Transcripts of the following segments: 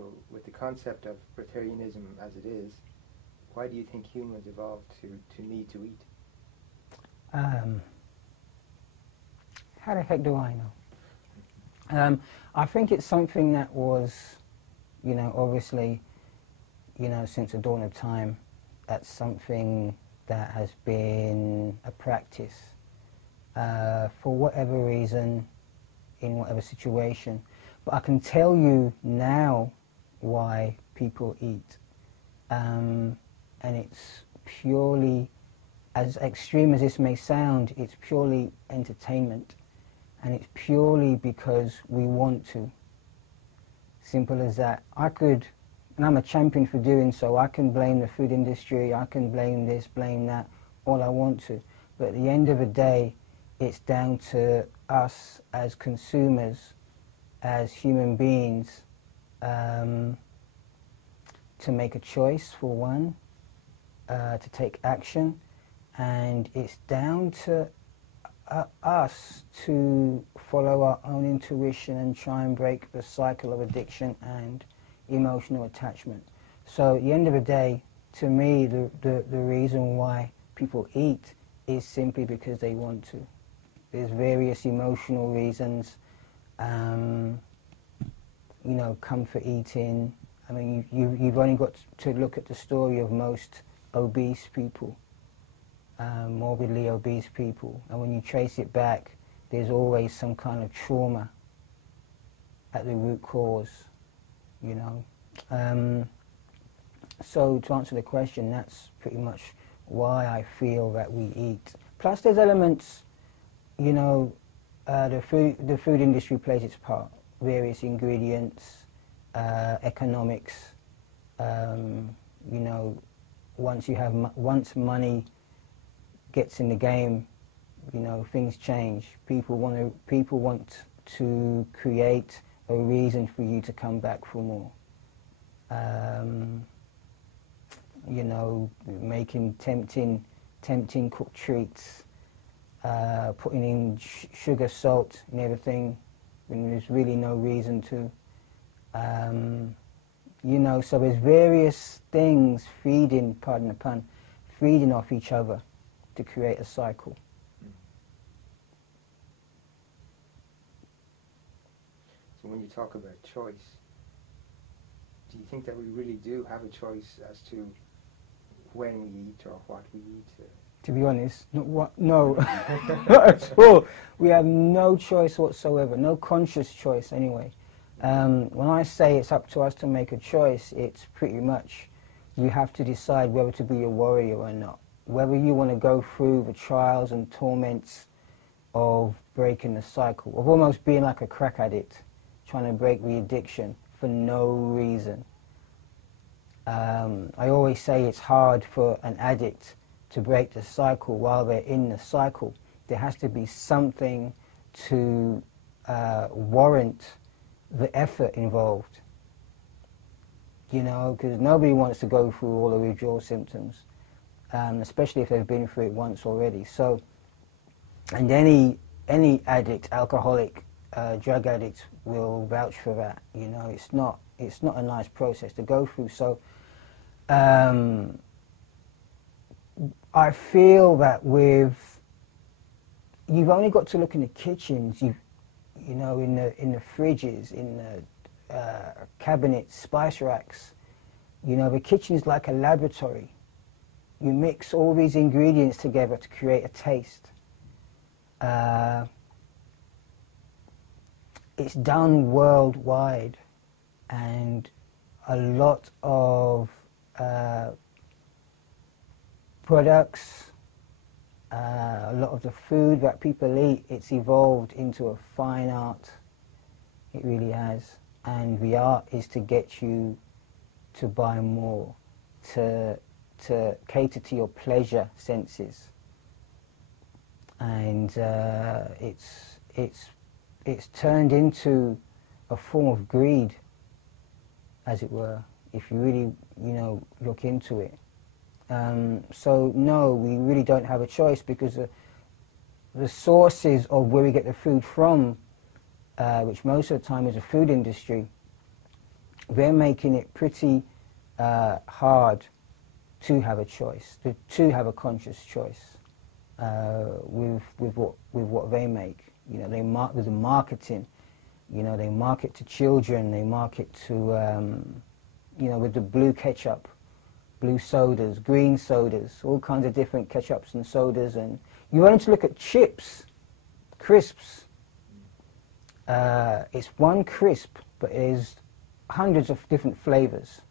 So with the concept of Breatharianism as it is, why do you think humans evolved to need to eat? How the heck do I know? I think it's something that was, obviously, since the dawn of time, that's something that has been a practice for whatever reason, in whatever situation. But I can tell you now why people eat. And it's purely, as extreme as this may sound, it's purely entertainment. And it's purely because we want to. Simple as that. And I'm a champion for doing so, I can blame the food industry, I can blame this, blame that, all I want to. But at the end of the day, it's down to us as consumers, as human beings, to make a choice, for one, to take action, and it's down to us to follow our own intuition and try and break the cycle of addiction and emotional attachment. So at the end of the day, to me, the reason why people eat is simply because they want to. There's various emotional reasons, comfort eating. I mean, you've only got to look at the story of most obese people, morbidly obese people, and when you trace it back, there's always some kind of trauma at the root cause, So to answer the question, that's pretty much why I feel that we eat. Plus there's elements, the food industry plays its part, various ingredients, economics, once money gets in the game, things change. People want to create a reason for you to come back for more. Making tempting cooked treats, putting in sugar, salt, and everything when there's really no reason to. So there's various things feeding, pardon the pun, feeding off each other to create a cycle. So when you talk about choice, do you think that we really do have a choice as to when we eat or what we eat? To be honest, no, not at all. We have no choice whatsoever, no conscious choice anyway. When I say it's up to us to make a choice, it's pretty much you have to decide whether to be a warrior or not. Whether you want to go through the trials and torments of breaking the cycle, of almost being like a crack addict, trying to break the addiction for no reason. I always say it's hard for an addict to break the cycle while they're in the cycle. There has to be something to warrant the effort involved, because nobody wants to go through all the withdrawal symptoms, especially if they've been through it once already. So, and any addict, alcoholic, drug addict will vouch for that. It's not a nice process to go through. So, I feel that you've only got to look in the kitchens, in the fridges, in the cabinets, spice racks. The kitchen is like a laboratory. You mix all these ingredients together to create a taste. It's done worldwide, and a lot of products, a lot of the food that people eat, it's evolved into a fine art. It really has. And the art is to get you to buy more, to cater to your pleasure senses. And it's turned into a form of greed, as it were, if you really, look into it. So no, we really don't have a choice, because the sources of where we get the food from, which most of the time is the food industry, they're making it pretty hard to have a choice, to have a conscious choice with what they make. You know, they with the marketing. You know, they market to children. They market to you know, with the blue ketchup, blue sodas, green sodas, all kinds of different ketchups and sodas. And you only to look at chips, crisps. It's one crisp, but there's hundreds of different flavors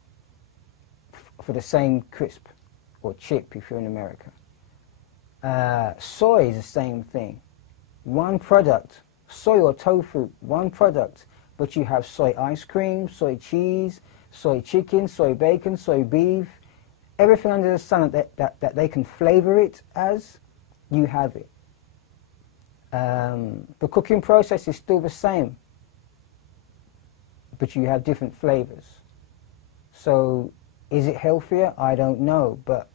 for the same crisp or chip if you're in America. Soy is the same thing. One product, soy or tofu, one product, but you have soy ice cream, soy cheese, soy chicken, soy bacon, soy beef, everything under the sun that they can flavor it as, you have it. The cooking process is still the same, but you have different flavors. So is it healthier? I don't know, but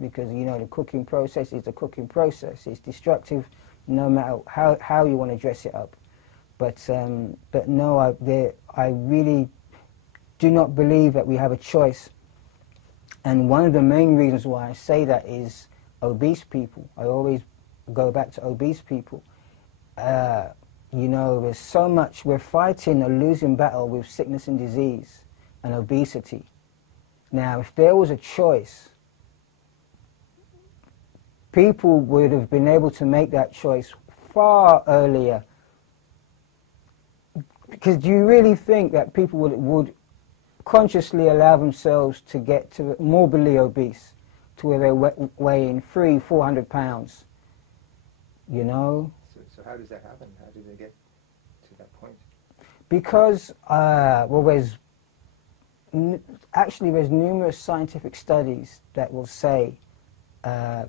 because, you know, the cooking process is the cooking process. It's destructive no matter how you want to dress it up. But no, I really do not believe that we have a choice. And one of the main reasons why I say that is obese people. I always go back to obese people. You know, there's so much, we're fighting a losing battle with sickness and disease and obesity. Now, if there was a choice, people would have been able to make that choice far earlier. Because do you really think that people would consciously allow themselves to get to morbidly obese, to where they're weighing 300-400 pounds? You know? So how does that happen? How do they get to that point? Because, well, there's numerous scientific studies that will say,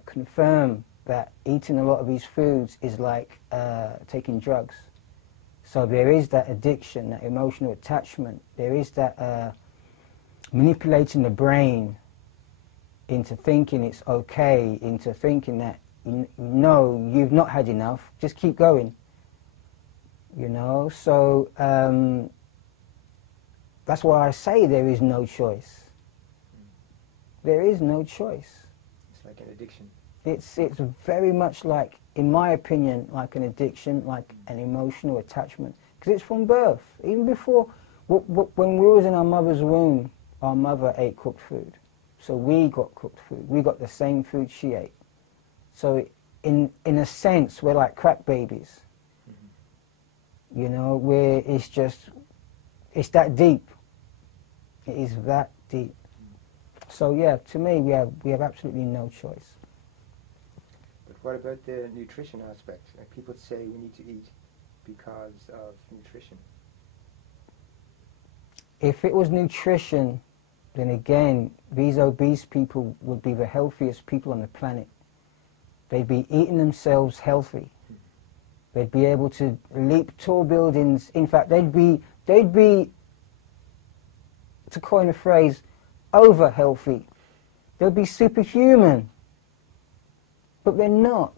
confirm that eating a lot of these foods is like taking drugs. So there is that addiction, that emotional attachment. There is that manipulating the brain into thinking it's okay, into thinking that, no, you've not had enough, just keep going. You know, so that's why I say there is no choice. There is no choice. It's like an addiction. It's very much like, in my opinion, like an addiction, like an emotional attachment. Because it's from birth. Even before, when we was in our mother's womb, our mother ate cooked food. So we got cooked food. We got the same food she ate. So in a sense, we're like crack babies. Mm-hmm. You know, where it's just, that deep. It is that deep. Mm-hmm. So yeah, to me, we have absolutely no choice. But what about the nutrition aspect? People say we need to eat because of nutrition. If it was nutrition, then again, these obese people would be the healthiest people on the planet. They'd be eating themselves healthy. They'd be able to leap tall buildings. In fact, they'd be, to coin a phrase, over healthy. They'd be superhuman. But they're not.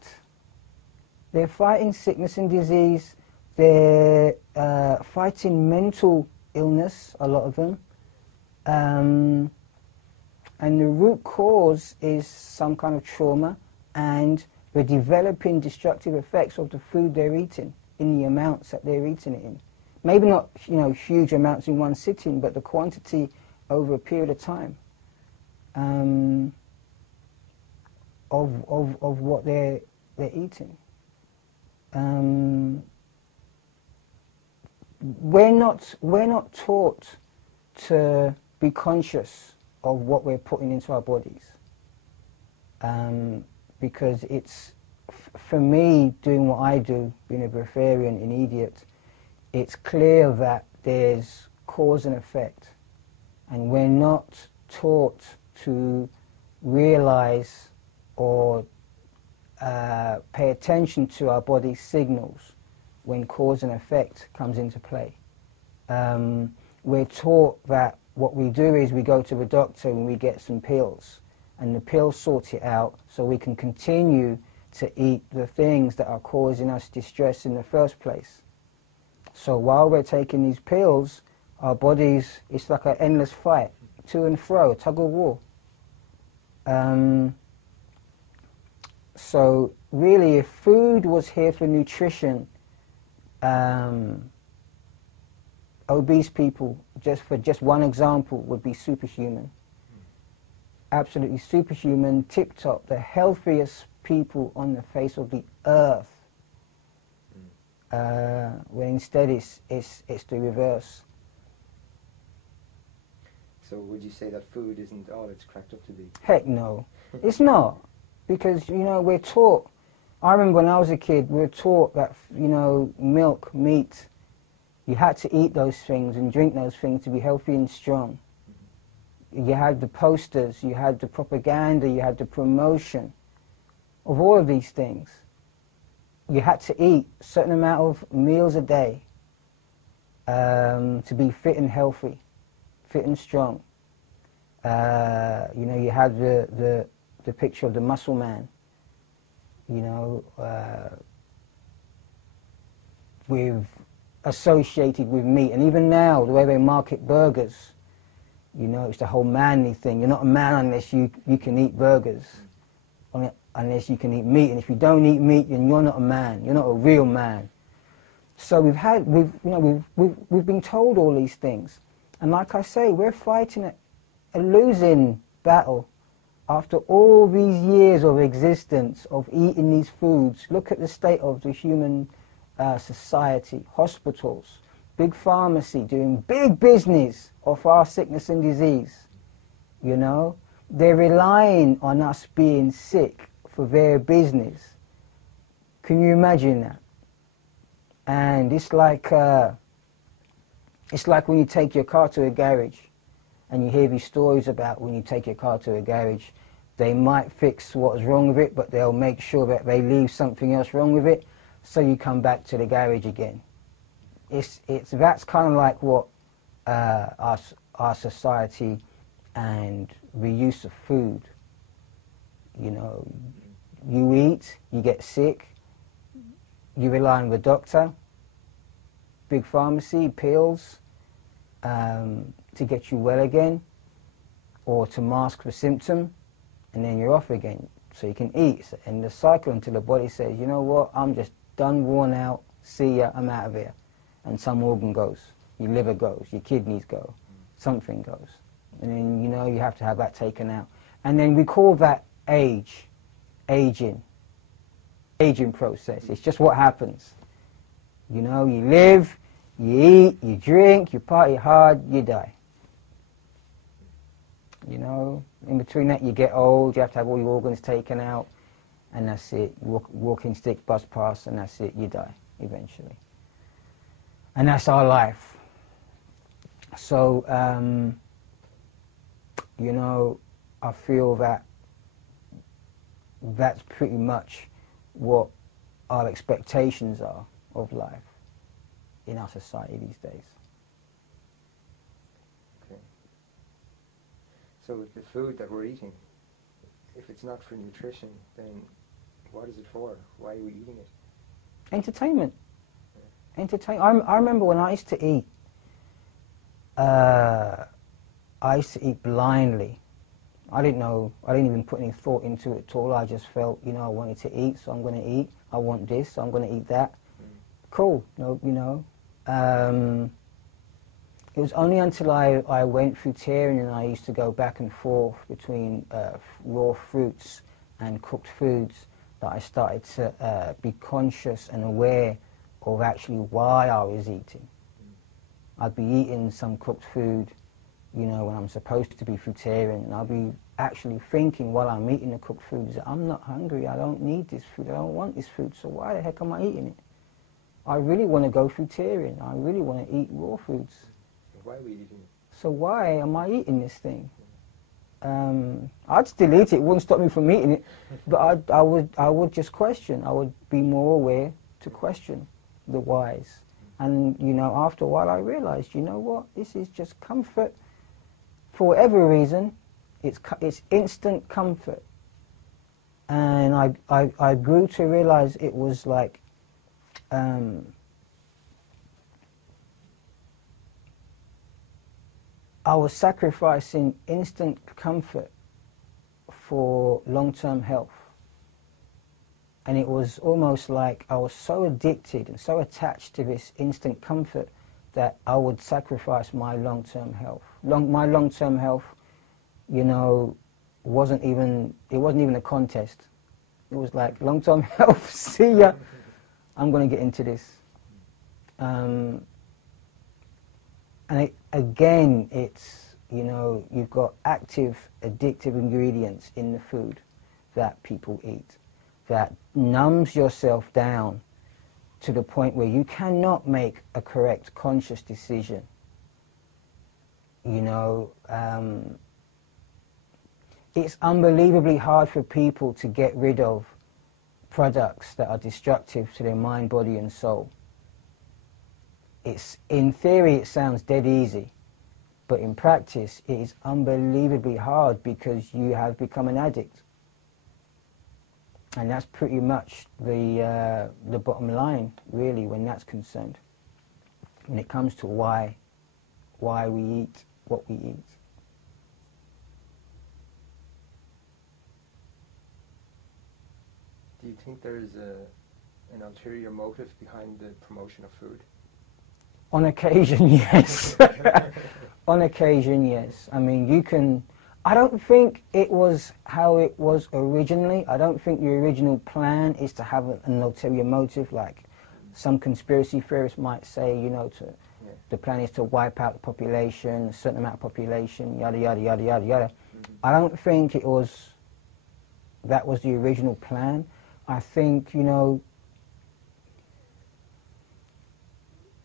They're fighting sickness and disease. They're fighting mental illness, a lot of them. And the root cause is some kind of trauma, and the developing destructive effects of the food they're eating in the amounts that they're eating it in. Maybe not, you know, huge amounts in one sitting, but the quantity over a period of time of what they're eating. We're not taught to be conscious of what we're putting into our bodies. Because it's, for me, doing what I do, being a breatharian, an idiot, it's clear that there's cause and effect. And we're not taught to realize or pay attention to our body's signals when cause and effect comes into play. We're taught that what we do is we go to the doctor and we get some pills, and the pills sort it out so we can continue to eat the things that are causing us distress in the first place. So while we're taking these pills, Our bodies, it's like an endless fight, to and fro, a tug of war. So really, if food was here for nutrition, obese people, just one example, would be superhuman. Absolutely superhuman, tip-top, the healthiest people on the face of the earth. When instead it's the reverse. So would you say that food isn't all it's cracked up to be? Heck no, it's not. Because, you know, we're taught, I remember when I was a kid, we were taught that, you know, milk, meat, you had to eat those things and drink those things to be healthy and strong. You had the posters, you had the propaganda, you had the promotion of all of these things. You had to eat a certain amount of meals a day to be fit and healthy, fit and strong. You know, you had the picture of the muscle man, you know, associated with meat. And even now, the way they market burgers, you know, it's the whole manly thing. You're not a man unless you can eat burgers, unless you can eat meat. And if you don't eat meat, then you're not a man. You're not a real man. So we've been told all these things. And like I say, we're fighting a losing battle. After all these years of existence, of eating these foods, look at the state of the human society, hospitals, big pharmacy doing big business of our sickness and disease. You know, they're relying on us being sick for their business. Can you imagine that? And it's like when you take your car to a garage, and you hear these stories about when you take your car to a garage, they might fix what's wrong with it, but they'll make sure that they leave something else wrong with it, so you come back to the garage again. That's kind of like what our society and the use of food. You know, you eat, you get sick, you rely on the doctor, big pharmacy, pills, to get you well again, or to mask the symptom, and then you're off again. So you can eat, and the cycle until the body says, you know what, I'm just done, worn out, see ya, I'm out of here. And some organ goes, your liver goes, your kidneys go, something goes. And then, you know, you have to have that taken out. And then we call that aging process. It's just what happens. You know, you live, you eat, you drink, you party hard, you die. You know, in between that you get old, you have to have all your organs taken out, and that's it. Walking stick, bus pass, and that's it, you die eventually. And that's our life. So, you know, I feel that that's pretty much what our expectations are of life in our society these days. Okay. So with the food that we're eating, if it's not for nutrition, then what is it for? Why are we eating it? Entertainment. I remember when I used to eat, I used to eat blindly. I didn't even put any thought into it at all. I just felt, you know, I wanted to eat, so I'm going to eat. I want this, so I'm going to eat that. Cool, you know. It was only until I went fruitarian and I used to go back and forth between raw fruits and cooked foods that I started to be conscious and aware of actually why I was eating. I'd be eating some cooked food, you know, when I'm supposed to be fruitarian, and I'll be actually thinking while I'm eating the cooked food, is that I'm not hungry, I don't need this food, I don't want this food, so why the heck am I eating it? I really want to go fruitarian, I really want to eat raw foods. Why are we eating it? So why am I eating this thing? I'd still eat it, it wouldn't stop me from eating it, but I would just question, I would be more aware to question the whys. And, you know, after a while I realized, you know what, this is just comfort. For whatever reason, it's instant comfort. And I grew to realize it was like, I was sacrificing instant comfort for long-term health. And it was almost like I was so addicted and so attached to this instant comfort that I would sacrifice my long-term health. My long-term health, you know, wasn't even a contest. It was like, long-term health, see ya, I'm going to get into this. And again, it's, you know, you've got active, addictive ingredients in the food that people eat that numbs yourself down to the point where you cannot make a correct, conscious decision. You know, it's unbelievably hard for people to get rid of products that are destructive to their mind, body and soul. In theory it sounds dead easy, but in practice it is unbelievably hard because you have become an addict. And that's pretty much the bottom line, really, when that's concerned, when it comes to why we eat what we eat. Do you think there is an ulterior motive behind the promotion of food? On occasion, yes. On occasion, yes. I mean, you can... I don't think it was how it was originally. I don't think the original plan is to have an ulterior motive, like some conspiracy theorists might say, you know, the plan is to wipe out the population, a certain amount of population, yada, yada, yada, yada, yada. Mm-hmm. I don't think that was the original plan. I think, you know,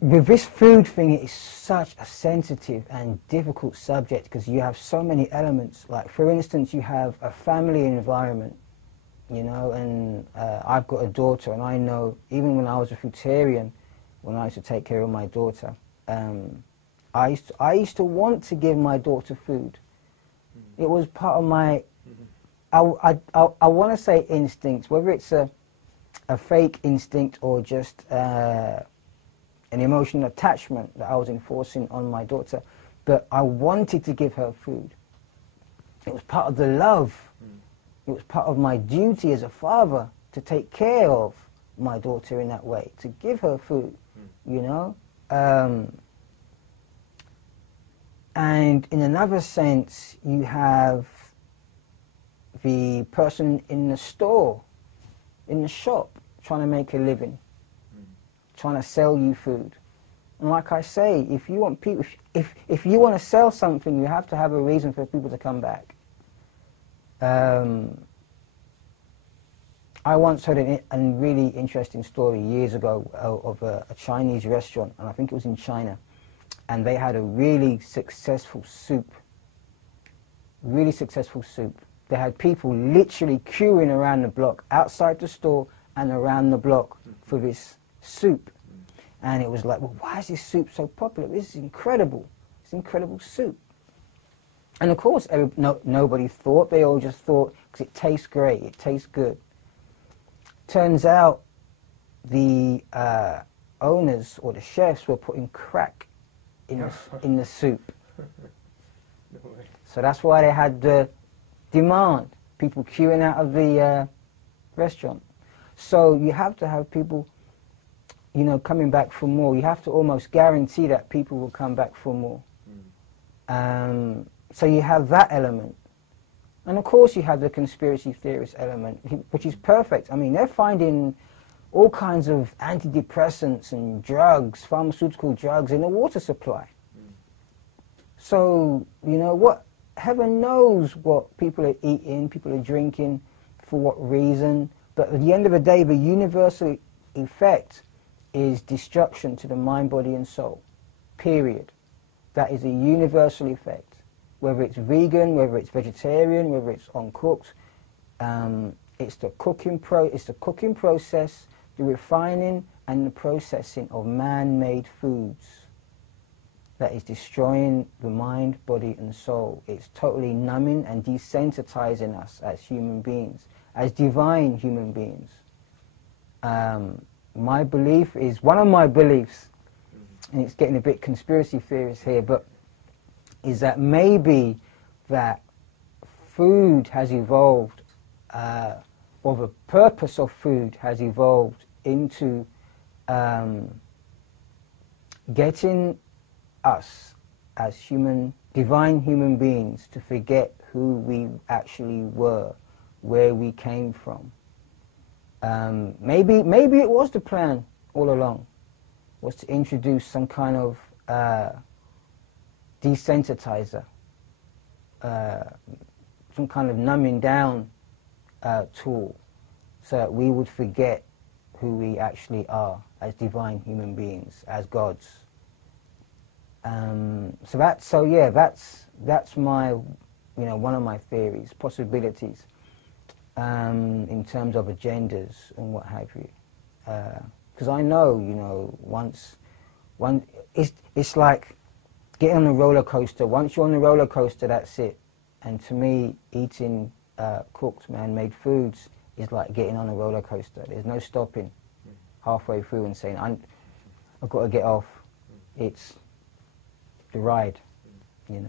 with this food thing, it is such a sensitive and difficult subject because you have so many elements. Like, for instance, you have a family environment, you know, and I've got a daughter, and I know, even when I was a fruitarian, when I used to take care of my daughter, I used to want to give my daughter food. It was part of my, I want to say instinct, whether it's a fake instinct or just an emotional attachment that I was enforcing on my daughter, but I wanted to give her food. It was part of the love. It was part of my duty as a father to take care of my daughter in that way, to give her food, you know. And in another sense, you have the person in the store, in the shop, trying to make a living, trying to sell you food. And like I say, if you want people, if you want to sell something, you have to have a reason for people to come back. I once heard a really interesting story years ago of a Chinese restaurant, and I think it was in China, and they had a really successful soup. Really successful soup. They had people literally queuing around the block, outside the store and around the block for this soup. And it was like, well, why is this soup so popular? This is incredible. It's incredible soup. And of course, nobody thought. They all just thought, because it tastes great, it tastes good. Turns out the owners or the chefs were putting crack in the soup. No way. So that's why they had the demand, people queuing out of the restaurant. So you have to have people, you know, coming back for more. You have to almost guarantee that people will come back for more. So you have that element. And of course you have the conspiracy theorist element, which is perfect. I mean, they're finding all kinds of antidepressants and drugs, pharmaceutical drugs in the water supply. So, you know, heaven knows what people are eating, people are drinking, for what reason. But at the end of the day, the universal effect is destruction to the mind, body and soul, period. That is a universal effect. Whether it's vegan, whether it's vegetarian, whether it's uncooked, it's the cooking process, the refining and the processing of man-made foods that is destroying the mind, body and soul. It's totally numbing and desensitizing us as human beings, as divine human beings. My belief is, one of my beliefs, and it's getting a bit conspiracy theorist here, but is that maybe that food has evolved, or the purpose of food has evolved into getting us as divine human beings to forget who we actually were, where we came from. Maybe it was the plan all along, was to introduce some kind of desensitizer, some kind of numbing down tool, so that we would forget who we actually are as divine human beings, as gods. That's my, one of my theories, possibilities, in terms of agendas and what have you. Because I know, it's like getting on a roller coaster. Once you're on the roller coaster, that's it. And to me, eating cooked, man-made foods is like getting on a roller coaster. There's no stopping halfway through and saying, I've got to get off. It's the ride, Can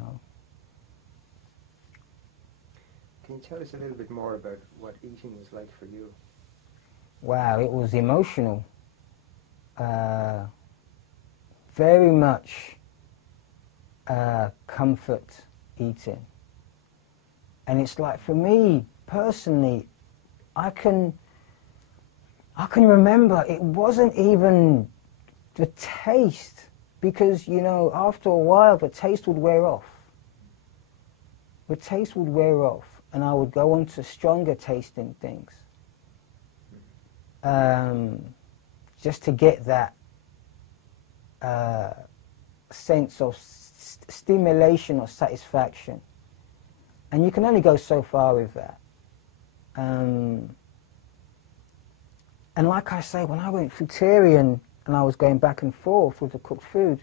you tell us a little bit more about what eating was like for you? Wow, it was emotional. Very much comfort eating. And it's like, for me, personally, I can remember it wasn't even the taste, because, after a while, the taste would wear off. The taste would wear off, and I would go on to stronger tasting things. Just to get that sense of stimulation or satisfaction. And you can only go so far with that. And like I say, when I went fruitarian and I was going back and forth with the cooked food,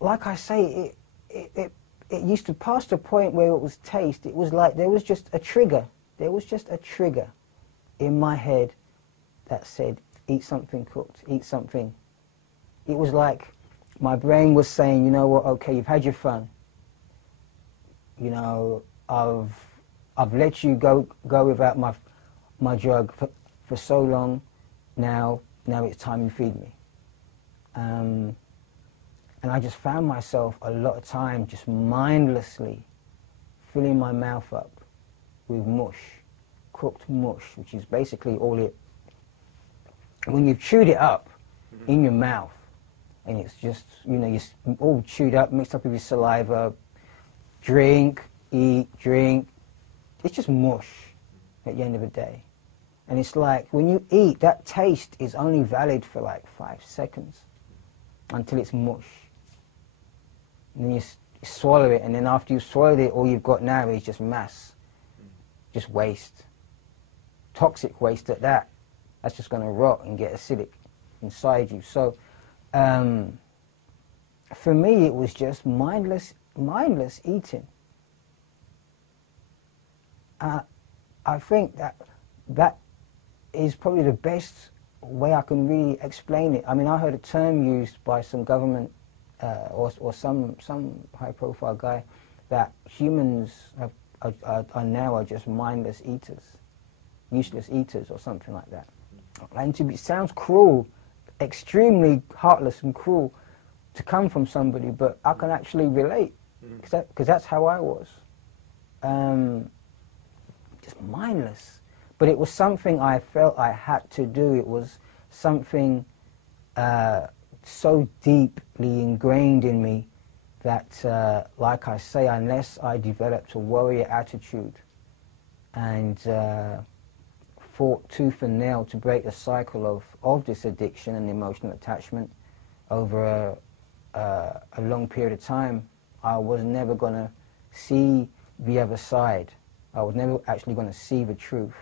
like I say, it used to pass the point where it was taste. It was like there was just a trigger. There was just a trigger in my head that said, eat something cooked, eat something. It was like my brain was saying, you know what, okay, you've had your fun. I've let you go without my drug for so long. Now it's time you feed me. And I just found myself a lot of time just mindlessly filling my mouth up with mush, cooked mush, which is basically all it. When you've chewed it up in your mouth, and it's just, you're all chewed up, mixed up with your saliva, drink, eat, drink. It's just mush at the end of the day. And it's like, when you eat, that taste is only valid for like 5 seconds until it's mush. And then you swallow it, and then after you've swallowed it, all you've got now is just mass, just waste. Toxic waste at that. That's just going to rot and get acidic inside you. So, for me, it was just mindless eating. I think that is probably the best way I can really explain it. I mean, I heard a term used by some government or some high-profile guy that humans are now just mindless eaters, useless eaters, or something like that. And it sounds cruel, extremely heartless and cruel to come from somebody, but I can actually relate, because that's how I was. Just mindless. But it was something I felt I had to do. It was something so deeply ingrained in me that, like I say, unless I developed a warrior attitude and fought tooth and nail to break the cycle of this addiction and emotional attachment over a long period of time, I was never going to see the other side. I was never actually going to see the truth.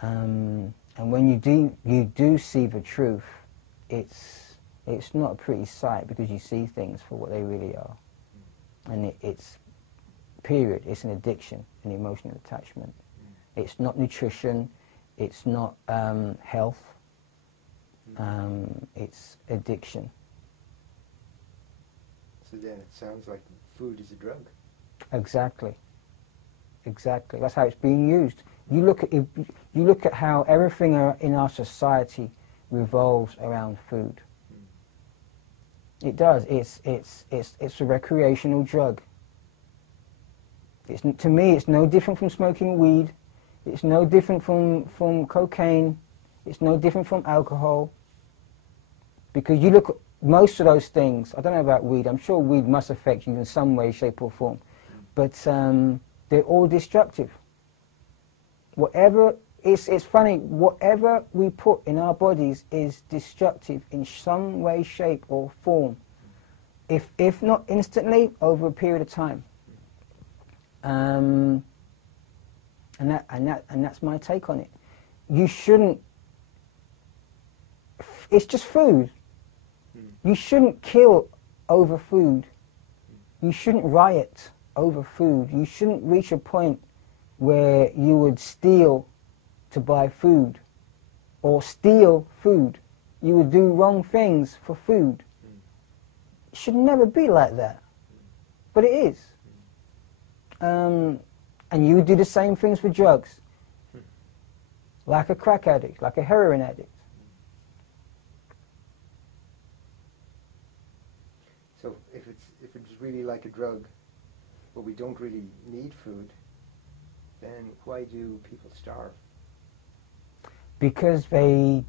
And when you do see the truth, it's not a pretty sight, because you see things for what they really are. And it's it's an addiction, an emotional attachment. It's not nutrition, it's not health, it's addiction. So then it sounds like food is a drug. Exactly. Exactly. That's how it's being used. You look at how everything in our society revolves around food. It does. It's a recreational drug. To me, it's no different from smoking weed. It's no different from cocaine. It's no different from alcohol. Because you look at most of those things, I don't know about weed, I'm sure weed must affect you in some way, shape or form. But they're all destructive. It's funny, whatever we put in our bodies is destructive in some way, shape or form. If not instantly, over a period of time. And that's my take on it. You shouldn't. It's just food. You shouldn't kill over food. You shouldn't riot over food. You shouldn't reach a point where you would steal to buy food, or steal food. You would do wrong things for food. It should never be like that, but it is. And you would do the same things for drugs, like a crack addict, like a heroin addict. So if it's really like a drug, but we don't really need food, then why do people starve? Because I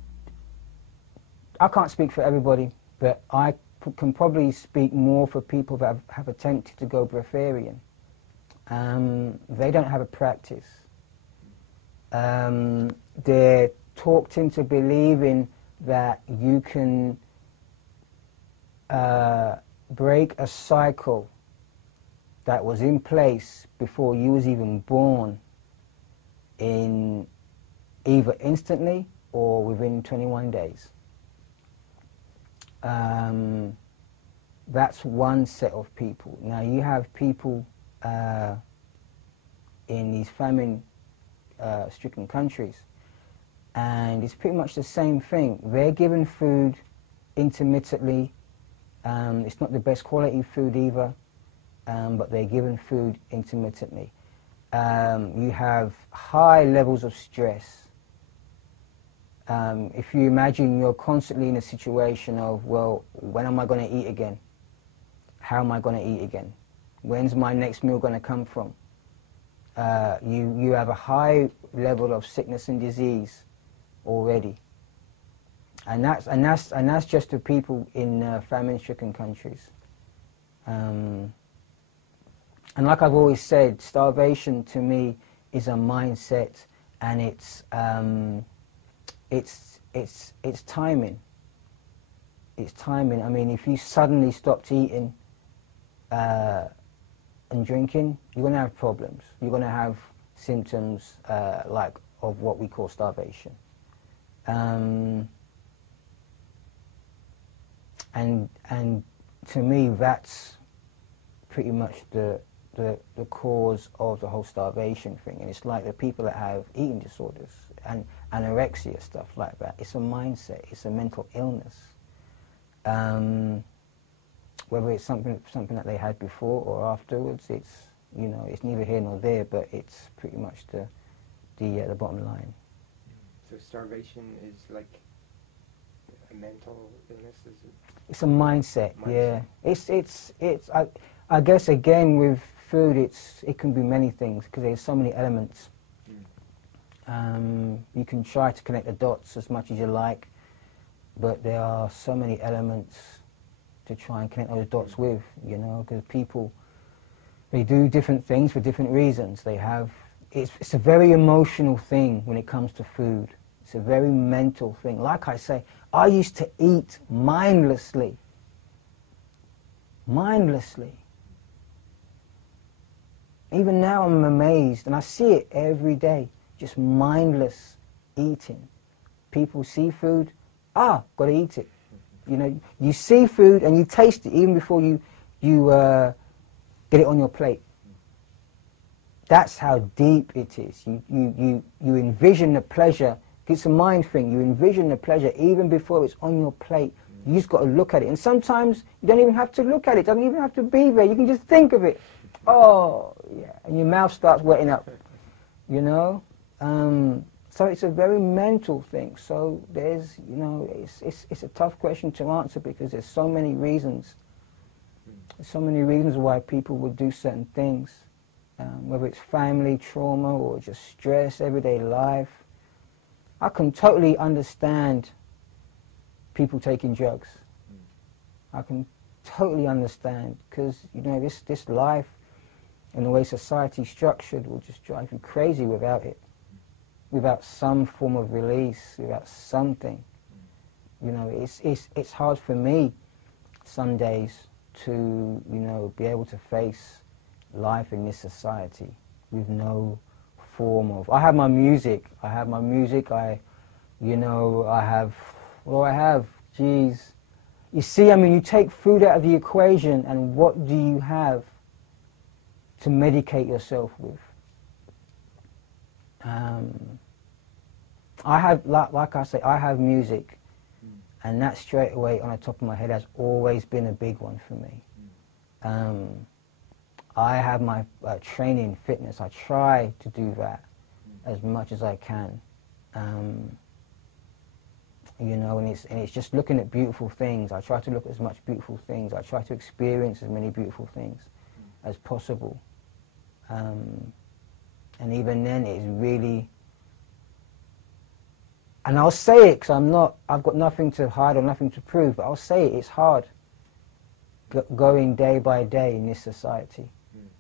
can't speak for everybody, but I can probably speak more for people that have attempted to go breatharian. They don't have a practice. They're talked into believing that you can break a cycle that was in place before you was even born in either instantly or within 21 days. That's one set of people. Now you have people in these famine-stricken countries, and it's pretty much the same thing. They're given food intermittently. It's not the best quality food either, but they're given food intermittently. You have high levels of stress. If you imagine you're constantly in a situation of, well, when am I going to eat again? How am I going to eat again? When's my next meal going to come from? You have a high level of sickness and disease already. And that's just the people in famine-stricken countries. And like I've always said, starvation to me is a mindset, and it's timing. It's timing. I mean, if you suddenly stopped eating and drinking, you're going to have problems. You're going to have symptoms like of what we call starvation. And to me, that's pretty much the cause of the whole starvation thing. And it's like the people that have eating disorders and anorexia, stuff like that. It's a mindset. It's a mental illness. Whether it's something that they had before or afterwards, it's it's neither here nor there. But it's pretty much the bottom line. So starvation is like a mental illness, is it? It's a mindset. Yeah. It's I guess again with food, it can be many things because there's so many elements. You can try to connect the dots as much as you like, but there are so many elements to try and connect those dots with, because people, they do different things for different reasons. It's a very emotional thing when it comes to food. It's a very mental thing. Like I say, I used to eat mindlessly. Mindlessly. Even now I'm amazed, and I see it every day, just mindless eating. People see food, got to eat it. You see food and you taste it even before you get it on your plate. That's how deep it is. You envision the pleasure. It's a mind thing. You envision the pleasure even before it's on your plate You just got to look at it. And sometimes you don't even have to look at it. It doesn't even have to be there. You can just think of it. Oh, yeah. And your mouth starts wetting up, you know. So it's a very mental thing. So there's, you know, it's a tough question to answer because there's so many reasons. There's so many reasons why people would do certain things, whether it's family trauma or just stress, everyday life. I can totally understand people taking drugs. I can totally understand because, you know, this life and the way society's structured will just drive you crazy without it. Without some form of release, without something. You know, it's hard for me some days to, you know, be able to face life in this society with no form of... I have my music, you know, I have, what do I have? Geez. You see, I mean, you take food out of the equation and what do you have to medicate yourself with? I have, like I say, I have music, and that straight away on the top of my head has always been a big one for me. I have my training, fitness. I try to do that as much as I can. You know, and it's just looking at beautiful things. I try to look at as much beautiful things. I try to experience as many beautiful things as possible. And even then, it's really... And I'll say it because I've got nothing to hide or nothing to prove, but I'll say it, it's hard going day by day in this society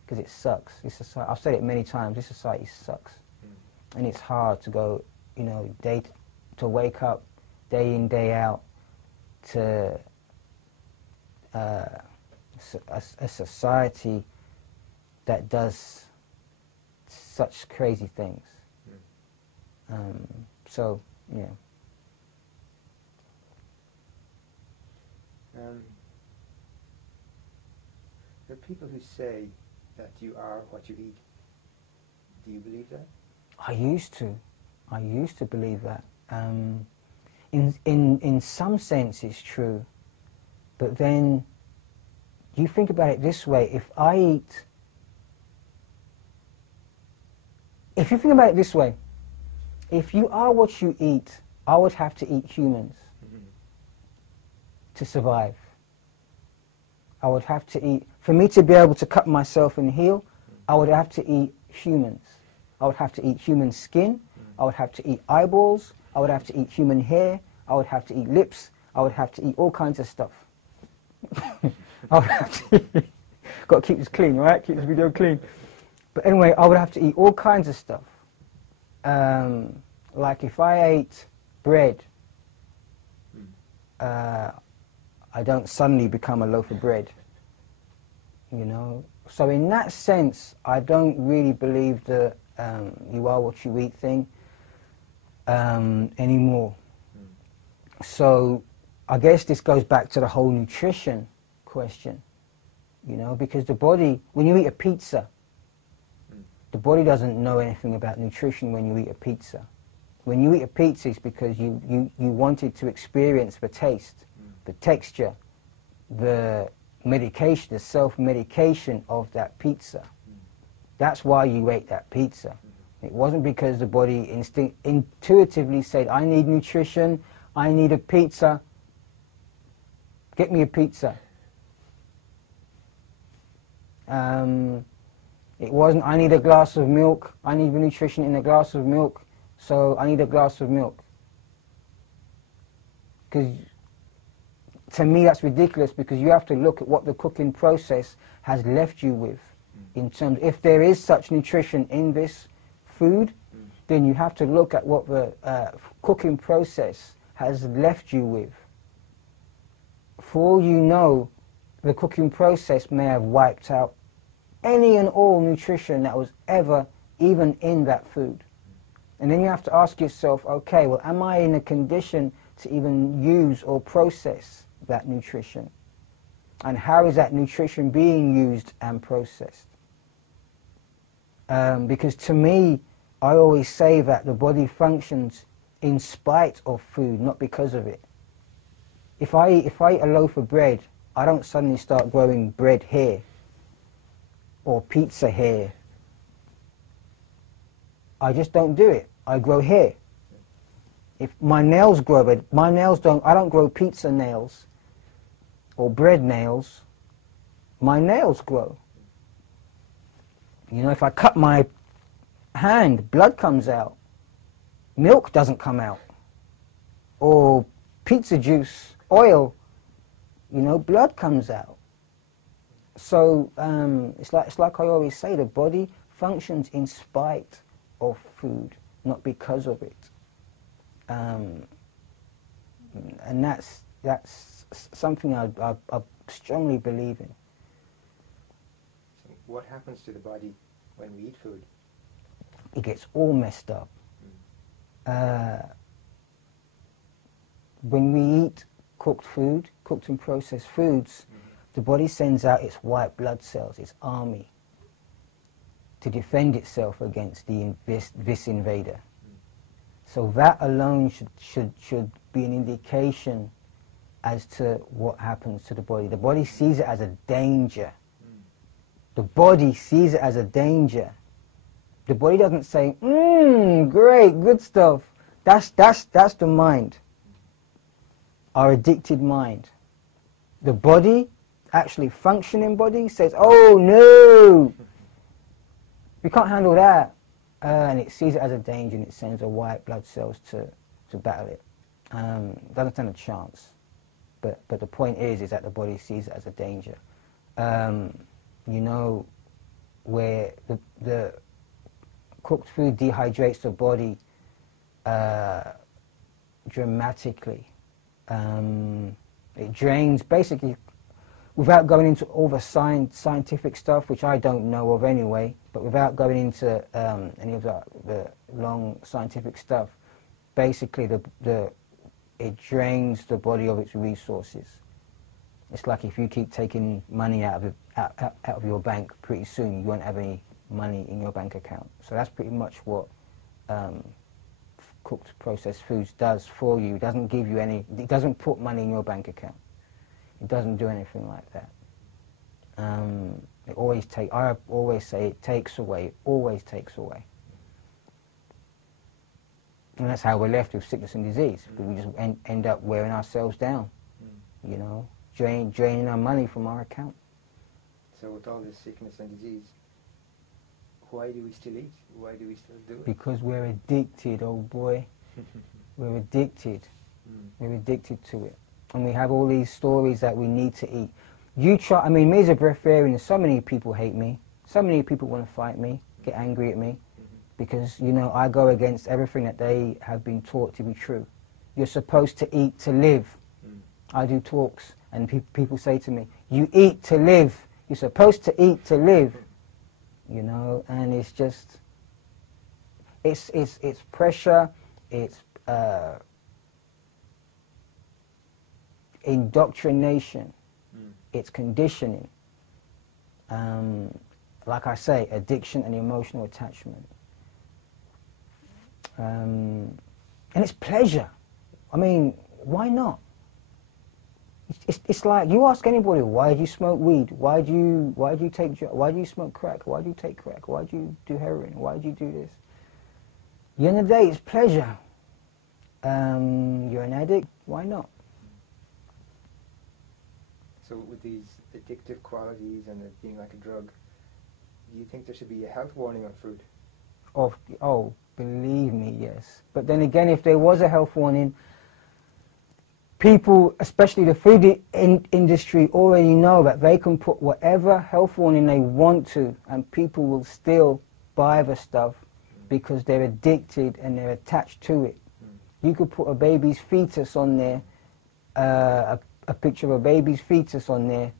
because it sucks. I've said it many times, this society sucks. And it's hard to go, you know, to wake up day in, day out to a society that does such crazy things. So, yeah. There are people who say that you are what you eat. Do you believe that? I used to believe that. In some sense it's true, but then you think about it this way, if you think about it this way, if you are what you eat, I would have to eat humans to survive. I would have to eat, for me to be able to cut myself and heal, I would have to eat humans. I would have to eat human skin, I would have to eat eyeballs, I would have to eat human hair, I would have to eat lips, I would have to eat all kinds of stuff. I would have to got to keep this clean, right? Keep this video clean. But anyway, I would have to eat all kinds of stuff. Like if I ate bread, I don't suddenly become a loaf of bread, you know. So in that sense, I don't really believe the you are what you eat thing anymore. So I guess this goes back to the whole nutrition question, you know, because the body, when you eat a pizza, the body doesn't know anything about nutrition when you eat a pizza. When you eat a pizza, it's because you wanted to experience the taste, the texture, the medication, the self-medication of that pizza. That's why you ate that pizza. It wasn't because the body intuitively said, I need nutrition, I need a pizza, get me a pizza. It wasn't, I need a glass of milk, I need the nutrition in a glass of milk, so I need a glass of milk. Because to me that's ridiculous, because you have to look at what the cooking process has left you with. In terms, if there is such nutrition in this food, then you have to look at what the cooking process has left you with. For all you know, the cooking process may have wiped out any and all nutrition that was ever even in that food. And then you have to ask yourself, okay, well, am I in a condition to even use or process that nutrition? And how is that nutrition being used and processed? Because to me, I always say that the body functions in spite of food, not because of it. If I eat a loaf of bread, I don't suddenly start growing bread here or pizza here. I just don't do it. I grow hair. If my nails grow, but I don't grow pizza nails or bread nails. My nails grow. You know, if I cut my hand, blood comes out. Milk doesn't come out. Or pizza juice, oil, you know, blood comes out. So it's like I always say, the body functions in spite of food, not because of it. And that's something I strongly believe in. So what happens to the body when we eat food? It gets all messed up. When we eat cooked food, cooked and processed foods, the body sends out its white blood cells, its army, to defend itself against this invader. So that alone should be an indication as to what happens to the body. The body sees it as a danger. The body sees it as a danger. The body doesn't say, great, good stuff. That's the mind, our addicted mind. The body, actually functioning body, says, oh no, we can't handle that. And it sees it as a danger, and it sends the white blood cells to battle it. Doesn't stand a chance. But the point is that the body sees it as a danger. You know, where the cooked food dehydrates the body dramatically. It drains, basically, without going into all the scientific stuff, which I don't know of anyway, but without going into any of the long scientific stuff, basically it drains the body of its resources. It's like if you keep taking money out of your bank, pretty soon you won't have any money in your bank account. So that's pretty much what cooked processed foods does for you. It doesn't give you any, it doesn't put money in your bank account. It doesn't do anything like that. I always say it takes away, it always takes away. And that's how we're left with sickness and disease. We just end up wearing ourselves down, you know, draining our money from our account. So with all this sickness and disease, why do we still eat? Why do we still do it? Because we're addicted, old boy. We're addicted. We're addicted to it. And we have all these stories that we need to eat. Me as a breatharian, so many people hate me. So many people want to fight me, get angry at me. Because, you know, I go against everything that they have been taught to be true. You're supposed to eat to live. I do talks, and people say to me, you eat to live. You're supposed to eat to live. You know, and it's just, it's pressure, it's indoctrination, it's conditioning. Like I say, addiction and emotional attachment. And it's pleasure. I mean, why not? It's like, you ask anybody, why do you smoke weed? Why do you take drugs? Why do you smoke crack? Why do you take crack? Why do you do heroin? Why do you do this? At the end of the day, it's pleasure. You're an addict, why not? So with these addictive qualities and it being like a drug, do you think there should be a health warning on food? Oh, believe me, yes. But then again, if there was a health warning, people, especially the food industry, already know that they can put whatever health warning they want to, and people will still buy the stuff because they're addicted and they're attached to it. You could put a baby's fetus on there, a picture of a baby's fetus on there,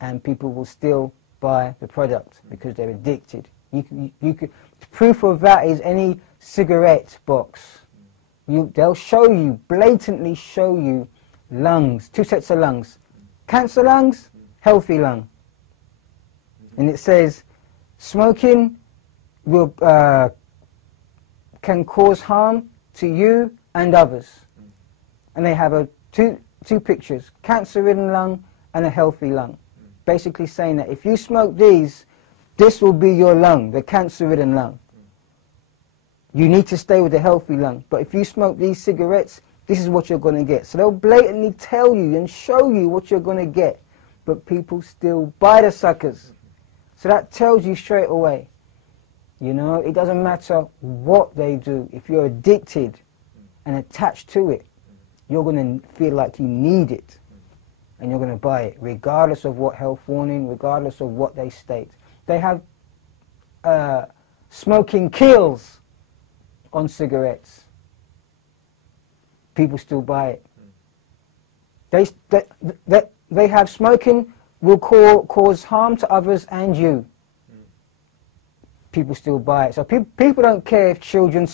and people will still buy the product because they're addicted. You could, proof of that is any cigarette box. They'll show you, blatantly show you, lungs, 2 sets of lungs. Cancer lungs, healthy lung. And it says, smoking will, can cause harm to you and others. And they have two pictures, cancer-ridden lung and a healthy lung. Basically saying that if you smoke these, this will be your lung, the cancer-ridden lung. You need to stay with the healthy lung. But if you smoke these cigarettes, this is what you're going to get. So they'll blatantly tell you and show you what you're going to get. But people still buy the suckers. So that tells you straight away. You know, it doesn't matter what they do. If you're addicted and attached to it, you're going to feel like you need it. And you're going to buy it, regardless of what health warning, regardless of what they state. They have smoking kills on cigarettes. People still buy it. They have smoking will cause harm to others and you. People still buy it. So people don't care if children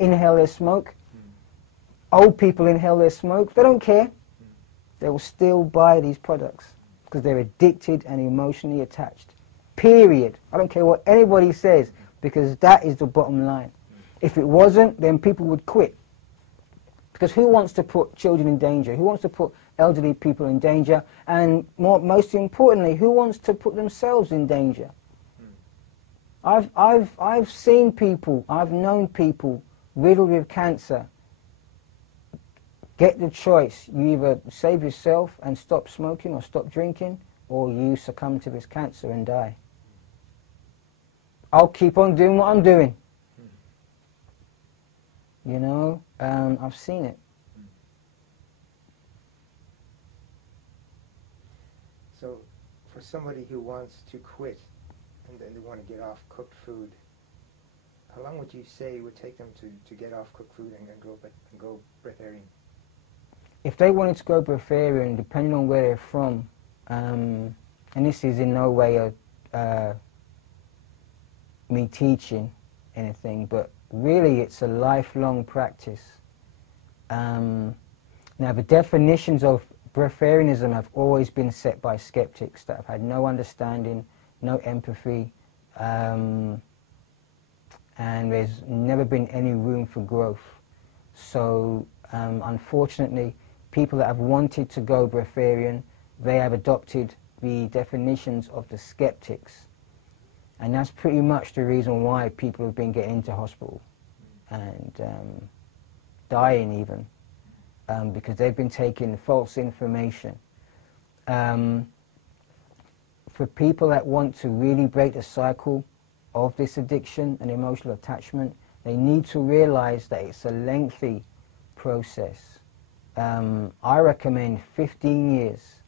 inhale their smoke. Old people inhale their smoke. They don't care. They will still buy these products because they're addicted and emotionally attached. Period. I don't care what anybody says, because that is the bottom line. If it wasn't, then people would quit. Because who wants to put children in danger? Who wants to put elderly people in danger? And most importantly, who wants to put themselves in danger? I've seen people, I've known people riddled with cancer get the choice. You either save yourself and stop smoking or stop drinking, or you succumb to this cancer and die. I'll keep on doing what I'm doing. You know, I've seen it. So, for somebody who wants to quit and then they want to get off cooked food, how long would you say it would take them to get off cooked food and go breatharian? If they wanted to go breatharian, depending on where they're from, and this is in no way me teaching anything, but really it's a lifelong practice. Now the definitions of breatharianism have always been set by skeptics that have had no understanding, no empathy, and there's never been any room for growth. So unfortunately, people that have wanted to go breatharian, they have adopted the definitions of the skeptics. And that's pretty much the reason why people have been getting into hospital and dying even, because they've been taking false information. For people that want to really break the cycle of this addiction and emotional attachment, they need to realize that it's a lengthy process. I recommend 15 years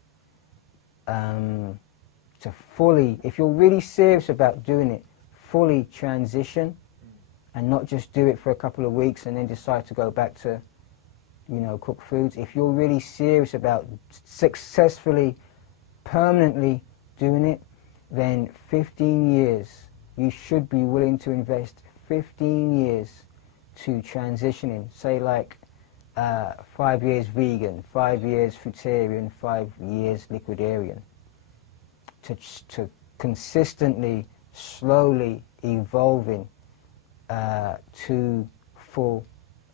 to fully, if you're really serious about doing it, fully transition and not just do it for a couple of weeks and then decide to go back to, you know, cooked foods. If you're really serious about successfully, permanently doing it, then 15 years, you should be willing to invest 15 years to transitioning, say like 5 years vegan, 5 years fruitarian, 5 years liquidarian, to consistently, slowly evolving to full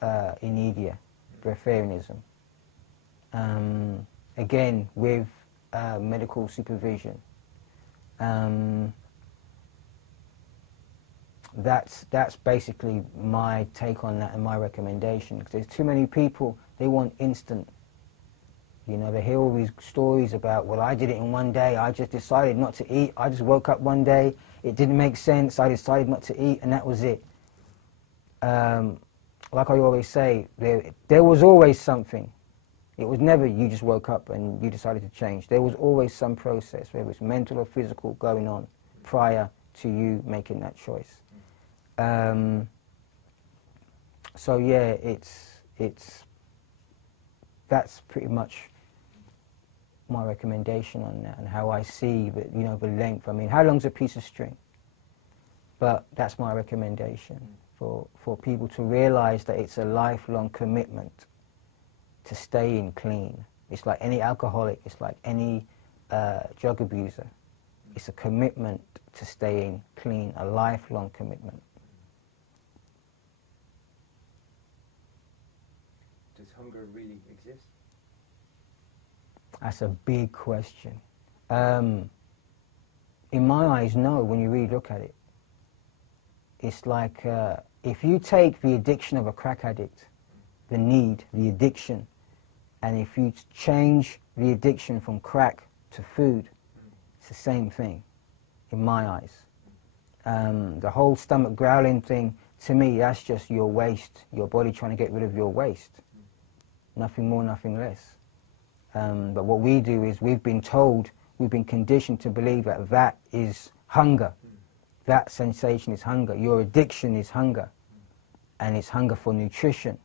inedia, breatharianism. Again, with medical supervision. That's basically my take on that and my recommendation, because there's too many people, they want instant. You know, they hear all these stories about, well, I did it in one day, I just decided not to eat, I just woke up one day, it didn't make sense, I decided not to eat, and that was it. Like I always say, there was always something. It was never you just woke up and you decided to change. There was always some process, whether it's mental or physical, going on prior to you making that choice. So yeah, that's pretty much my recommendation on that and how I see the, you know, the length. I mean, how long's a piece of string? But that's my recommendation for people to realize that it's a lifelong commitment to staying clean. It's like any alcoholic, it's like any drug abuser. It's a commitment to staying clean, a lifelong commitment. Does does hunger really exist? That's a big question. In my eyes, no, when you really look at it. It's like if you take the addiction of a crack addict, the need, the addiction, and if you change the addiction from crack to food, it's the same thing, in my eyes. The whole stomach growling thing, to me, that's just your waste, your body trying to get rid of your waste. Nothing more, nothing less. But what we do is we've been told, we've been conditioned to believe that that is hunger. That sensation is hunger. Your addiction is hunger. And it's hunger for nutrition.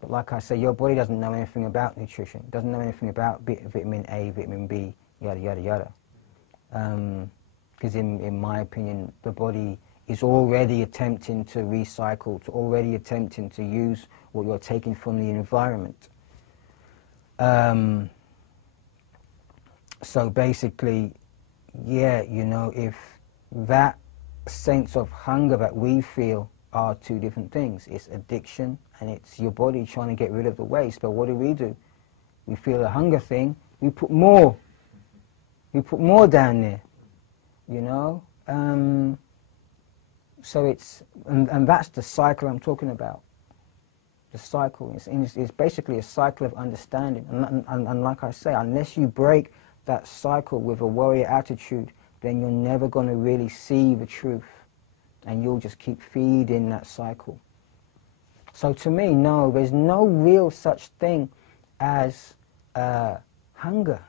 But like I say, your body doesn't know anything about nutrition. It doesn't know anything about vitamin A, vitamin B, yada, yada, yada. Because in my opinion, the body is already attempting to recycle, to already attempting to use what you're taking from the environment. So basically, yeah, you know, if that sense of hunger that we feel are two different things. It's addiction and it's your body trying to get rid of the waste. But what do? We feel a hunger thing, we put more. We put more down there, you know? So it's, and that's the cycle I'm talking about. The cycle, it's basically a cycle of understanding. And like I say, unless you break that cycle with a warrior attitude, then you're never going to really see the truth. And you'll just keep feeding that cycle. So to me, no, there's no real such thing as hunger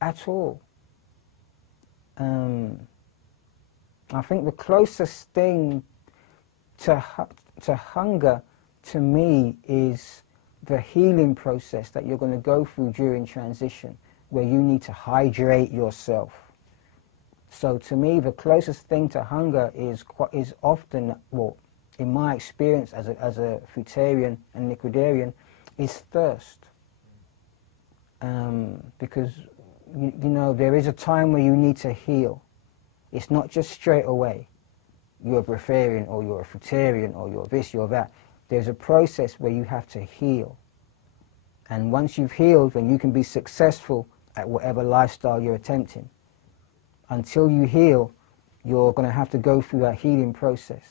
at all. I think the closest thing to hunger, to me, is the healing process that you're going to go through during transition, where you need to hydrate yourself. So to me, the closest thing to hunger is often, well, in my experience as a fruitarian and liquidarian, is thirst. Because, you know, there is a time where you need to heal. It's not just straight away. You're a breatharian, or you're a fruitarian, or you're this, you're that. There's a process where you have to heal. And once you've healed, then you can be successful at whatever lifestyle you're attempting. Until you heal, you're going to have to go through that healing process.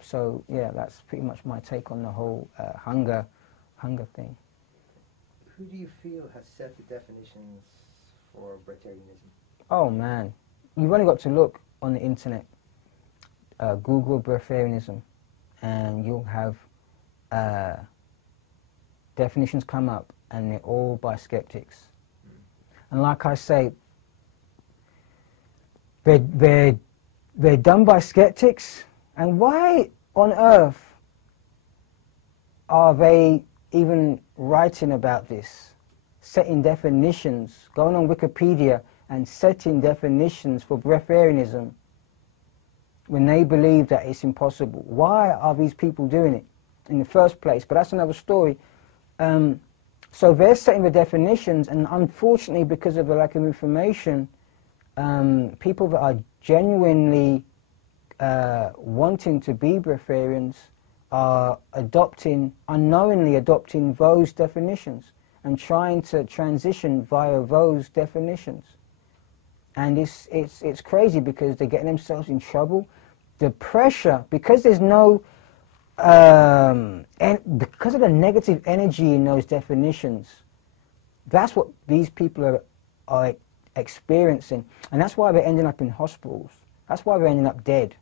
So yeah, that's pretty much my take on the whole hunger thing. Who do you feel has set the definitions for Breatharianism? Oh man, you've only got to look on the internet, Google Breatharianism, and you'll have definitions come up, and they're all by skeptics. And like I say, they're done by skeptics, and why on earth are they even writing about this, setting definitions, going on Wikipedia and setting definitions for breatharianism when they believe that it's impossible? Why are these people doing it in the first place? But that's another story. So they're setting the definitions, and unfortunately, because of the lack of information, people that are genuinely wanting to be breatharians are unknowingly adopting those definitions and trying to transition via those definitions. And it's crazy because they're getting themselves in trouble. The pressure, because there's no, because of the negative energy in those definitions, that's what these people are experiencing, and that's why they're ending up in hospitals. That's why they're ending up dead,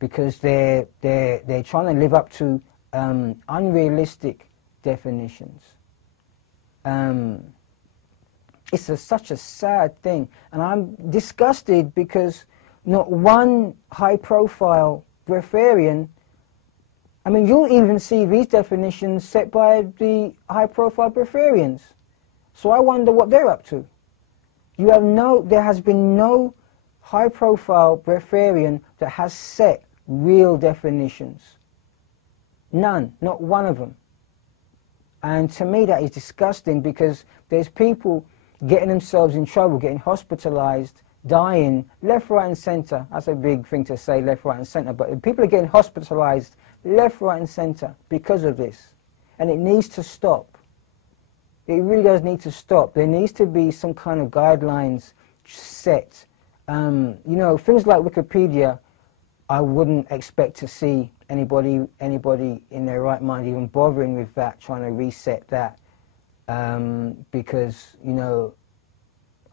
because they're trying to live up to unrealistic definitions. It's such a sad thing, and I'm disgusted because not one high-profile breatharian. I mean, you'll even see these definitions set by the high-profile breatharians. So I wonder what they're up to. There has been no high-profile breatharian that has set real definitions. None, not one of them. And to me that is disgusting, because there's people getting themselves in trouble, getting hospitalized dying left, right and centre. That's a big thing to say, left, right and centre, but people are getting hospitalised left, right and centre because of this. And it needs to stop. It really does need to stop. There needs to be some kind of guidelines set. You know, things like Wikipedia, I wouldn't expect to see anybody in their right mind even bothering with that, trying to reset that, because, you know,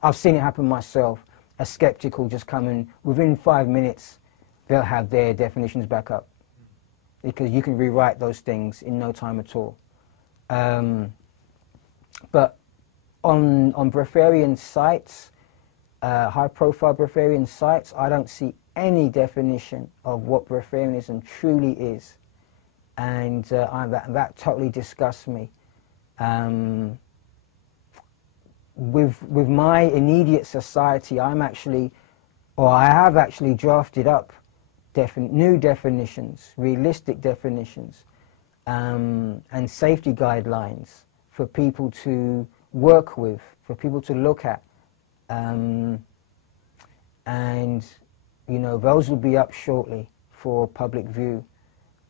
I've seen it happen myself. A skeptic will just come in, within 5 minutes, they'll have their definitions back up, because you can rewrite those things in no time at all. But on breatharian sites, high-profile breatharian sites, I don't see any definition of what breatharianism truly is, and that totally disgusts me. With my immediate society, I have actually drafted up new definitions, realistic definitions, and safety guidelines for people to work with, for people to look at, and you know, those will be up shortly for public view.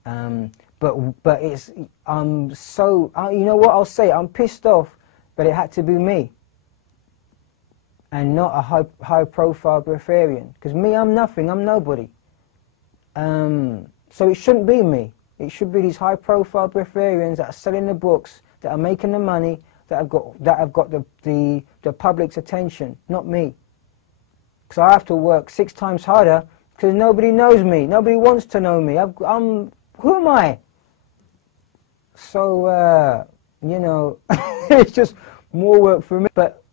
But it's, you know what I'll say, I'm pissed off that it had to be me and not a high-profile breatharian. Because me, I'm nothing, I'm nobody. So it shouldn't be me. It should be these high-profile breatharians that are selling the books, that are making the money, that have got the public's attention, not me. Because I have to work 6 times harder because nobody knows me. Nobody wants to know me. Who am I? So, you know, it's just more work for me. But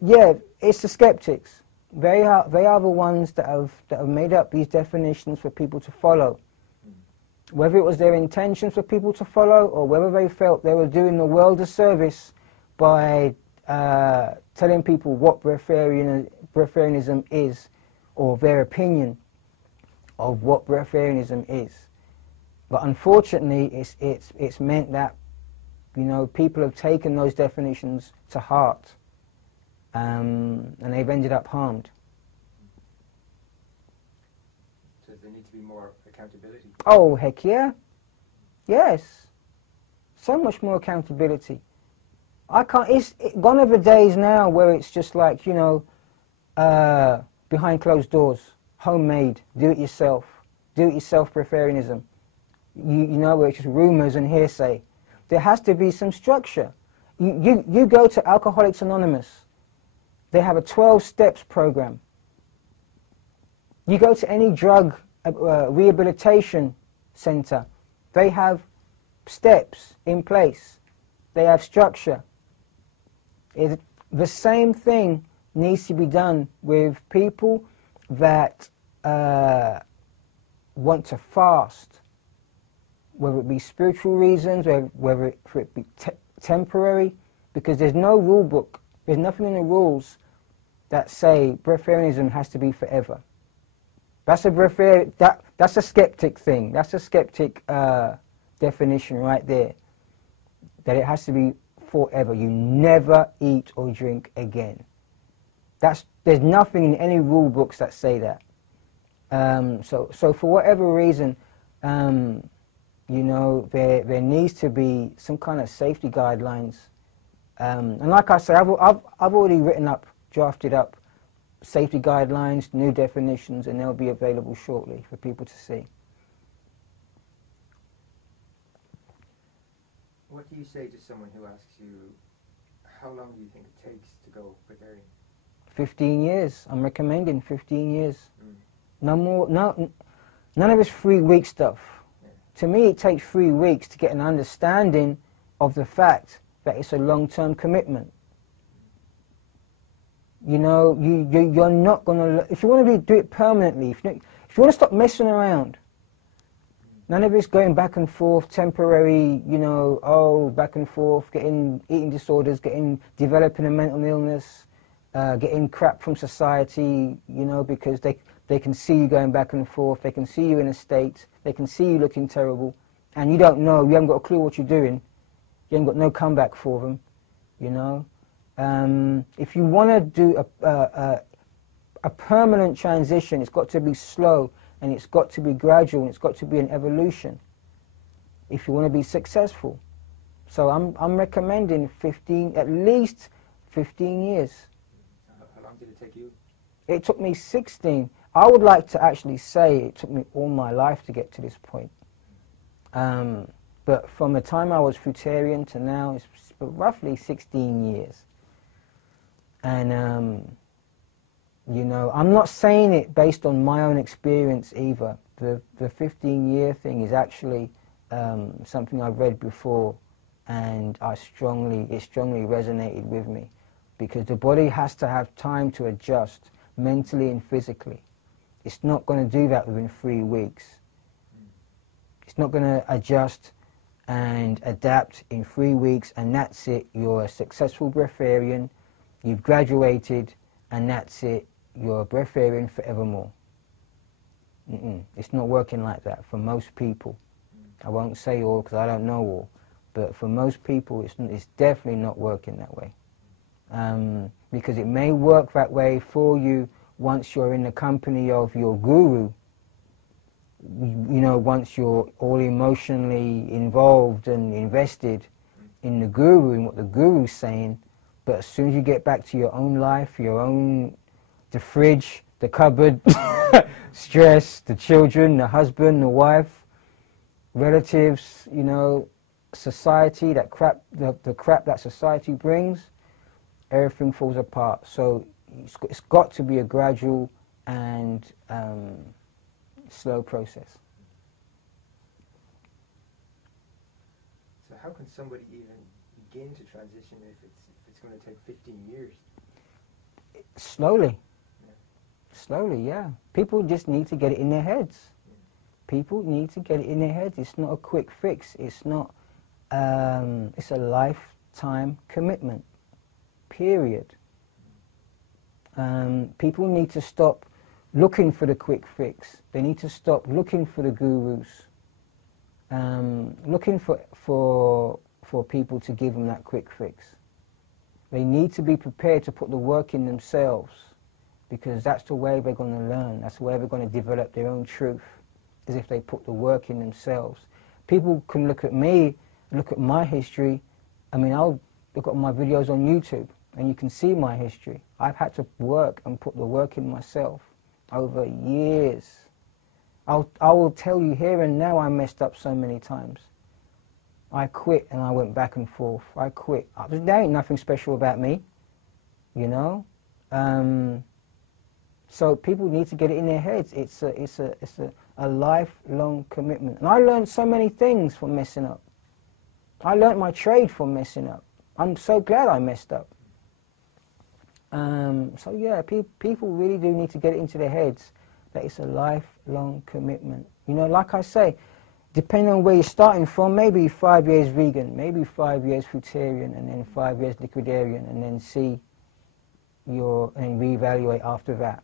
yeah, it's the skeptics. They are the ones that have made up these definitions for people to follow. Whether it was their intention for people to follow, or whether they felt they were doing the world a service by telling people what breatharianism is, or their opinion of what breatharianism is. But unfortunately, it's meant that, you know, people have taken those definitions to heart, and they've ended up harmed. So there needs to be more accountability. Oh, heck yeah. Yes. So much more accountability. It's gone are the days now where it's just like, you know, behind closed doors, homemade, do-it-yourself breatharianism. You know, where it's just rumours and hearsay. There has to be some structure. You go to Alcoholics Anonymous, they have a 12 steps program. You go to any drug rehabilitation centre, they have steps in place. They have structure. The same thing needs to be done with people that want to fast, whether it be spiritual reasons, whether it be temporary, because there's no rule book, there's nothing in the rules that say breatharianism has to be forever. That's a skeptic thing. That's a skeptic definition right there, that it has to be forever. You never eat or drink again. There's nothing in any rule books that say that. So for whatever reason, you know, there needs to be some kind of safety guidelines. And like I said, I've already drafted up safety guidelines, new definitions, and they'll be available shortly for people to see. What do you say to someone who asks you, how long do you think it takes to go breatharian? 15 years. I'm recommending 15 years. No more. No, none of this 3-week stuff. Yeah. To me, it takes 3 weeks to get an understanding of the fact that it's a long-term commitment. You know, you're not going to... If you want to do it permanently, if you want to stop messing around, none of this going back and forth, temporary, you know, back and forth, getting eating disorders, developing a mental illness, getting crap from society, you know, because they can see you going back and forth, they can see you in a state, they can see you looking terrible, and you don't know, you haven't got a clue what you're doing, you haven't got no comeback for them, you know. If you want to do a permanent transition. It's got to be slow, and it's got to be gradual, and it's got to be an evolution if you want to be successful. So I'm recommending 15, at least 15 years. How long did it take you? It took me 16. I would like to actually say it took me all my life to get to this point. But from the time I was Breatharian to now, it's roughly 16 years. And, you know, I'm not saying it based on my own experience either. The 15-year thing is actually something I've read before, and it strongly resonated with me, because the body has to have time to adjust mentally and physically. It's not going to do that within 3 weeks. It's not going to adjust and adapt in 3 weeks, and that's it. You're a successful breatharian, you've graduated, and that's it. You're a breatharian forevermore. It's not working like that for most people. I won't say all because I don't know all, but for most people it's definitely not working that way. Because it may work that way for you once you're in the company of your guru, you know, once you're all emotionally involved and invested in the guru and what the guru's saying. But as soon as you get back to your own life, your own, the fridge, the cupboard, stress, the children, the husband, the wife, relatives, you know, society, that crap, the crap that society brings, everything falls apart. So it's got to be a gradual and slow process. So how can somebody even begin to transition if it's going to take 15 years? Slowly. Yeah. Slowly, yeah. People just need to get it in their heads. Yeah. People need to get it in their heads. It's not a quick fix. It's not, it's a lifetime commitment, period. People need to stop looking for the quick fix. They need to stop looking for the gurus, looking for people to give them that quick fix. They need to be prepared to put the work in themselves, because that's the way they're going to learn. That's the way they're going to develop their own truth, is if they put the work in themselves. People can look at me, look at my history. I mean, I'll look at my videos on YouTube, and you can see my history. I've had to work and put the work in myself over years. I will tell you here and now, I messed up so many times. I quit and I went back and forth. I quit. There ain't nothing special about me, you know. So people need to get it in their heads. It's a lifelong commitment. And I learned so many things from messing up. I learned my trade from messing up. I'm so glad I messed up. So yeah, people really do need to get it into their heads that it's a lifelong commitment. You know, like I say, depending on where you're starting from, maybe 5 years vegan, maybe 5 years fruitarian, and then 5 years liquidarian, and then and reevaluate after that.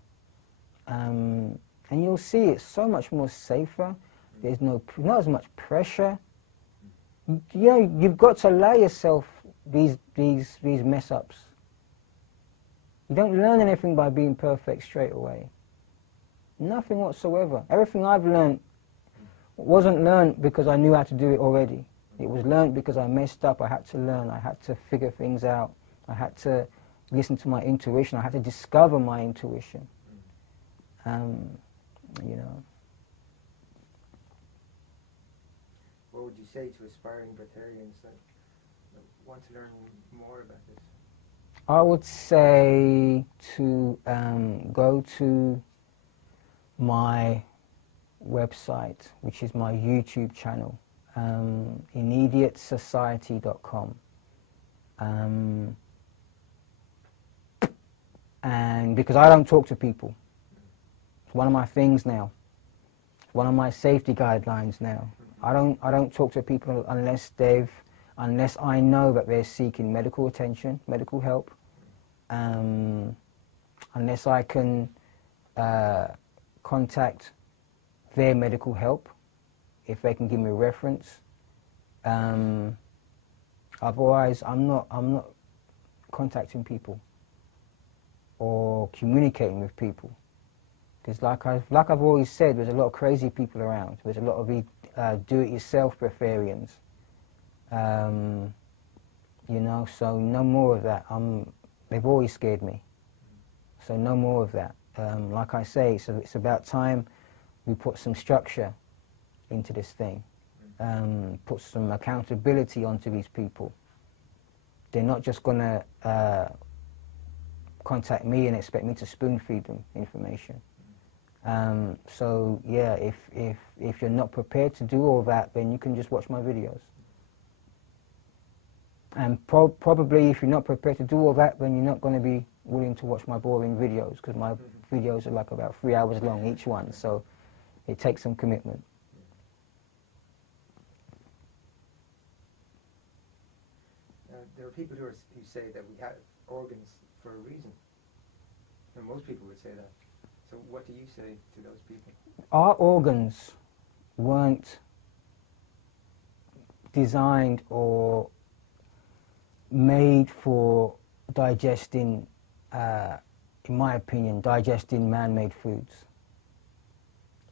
And you'll see it's so much more safer. There's not as much pressure. You know, you've got to allow yourself these mess ups. You don't learn anything by being perfect straight away. Nothing whatsoever. Everything I've learned wasn't learned because I knew how to do it already. It was learned because I messed up. I had to learn. I had to figure things out. I had to listen to my intuition. I had to discover my intuition. You know. What would you say to aspiring breatharians that want to learn more about this? I would say to go to my website, which is my YouTube channel, immediatesociety.com. And because I don't talk to people, it's one of my things now. It's one of my safety guidelines now. I don't talk to people unless I know that they're seeking medical attention, medical help, unless I can contact their medical help, if they can give me a reference. Otherwise, I'm not contacting people. or communicating with people. Because like I've always said, there's a lot of crazy people around. There's a lot of do-it-yourself breatharians. You know, so no more of that. They've always scared me. So no more of that. Like I say, so it's about time we put some structure into this thing. Put some accountability onto these people. They're not just going to contact me and expect me to spoon-feed them information. So yeah, if you're not prepared to do all that, then you can just watch my videos. And probably if you're not prepared to do all that, then you're not going to be willing to watch my boring videos, because my videos are like about 3 hours long each one, so it takes some commitment. There are people who say that we have organs for a reason. And most people would say that. So what do you say to those people? Our organs weren't designed or made for digesting, in my opinion, digesting man-made foods.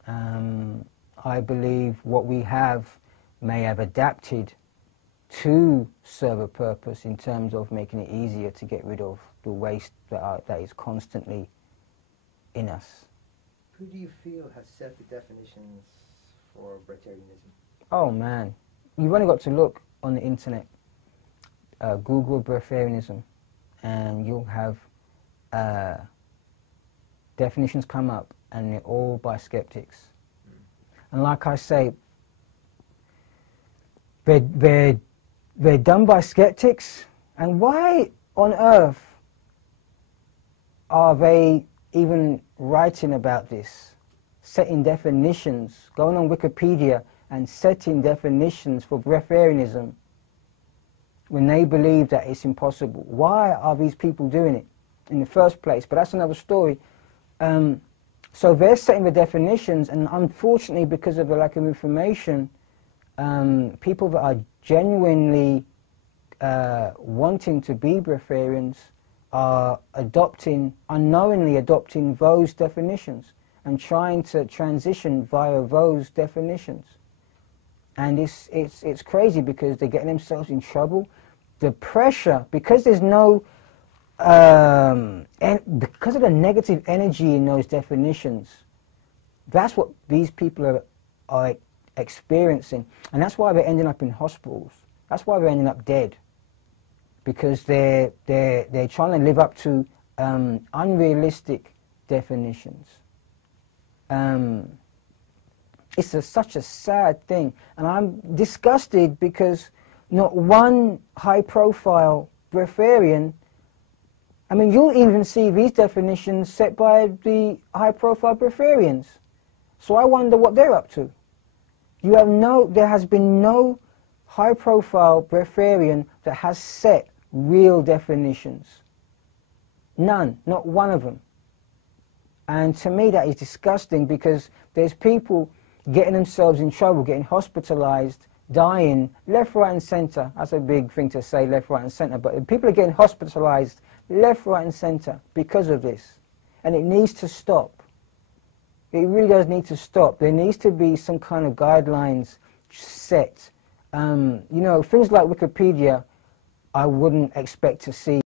I believe what we have may have adapted to serve a purpose in terms of making it easier to get rid of the waste that is constantly in us. Who do you feel has set the definitions for Breatharianism? Oh man, you've only got to look on the internet, Google Breatharianism, and you'll have definitions come up, and they're all by skeptics. And like I say, they're done by skeptics, and why on earth are they even writing about this, setting definitions, going on Wikipedia and setting definitions for breatharianism when they believe that it's impossible? Why are these people doing it in the first place? But that's another story. So they're setting the definitions, and unfortunately, because of the lack of information, people that are genuinely wanting to be breatharians are unknowingly adopting those definitions and trying to transition via those definitions. And it's crazy, because they're getting themselves in trouble. The pressure, because there's no, because of the negative energy in those definitions, that's what these people are experiencing. And that's why they're ending up in hospitals. That's why they're ending up dead. Because they're trying to live up to unrealistic definitions. It's such a sad thing, and I'm disgusted because not one high-profile breatharian, I mean, you'll even see these definitions set by the high-profile breatharians. So I wonder what they're up to. There has been no high-profile breatharian that has set real definitions. None, not one of them. And to me that is disgusting, because there's people getting themselves in trouble, getting hospitalized, dying, left, right and center. That's a big thing to say, left, right and center, but people are getting hospitalized left, right and center because of this. And it needs to stop. It really does need to stop. There needs to be some kind of guidelines set. You know, things like Wikipedia, I wouldn't expect to see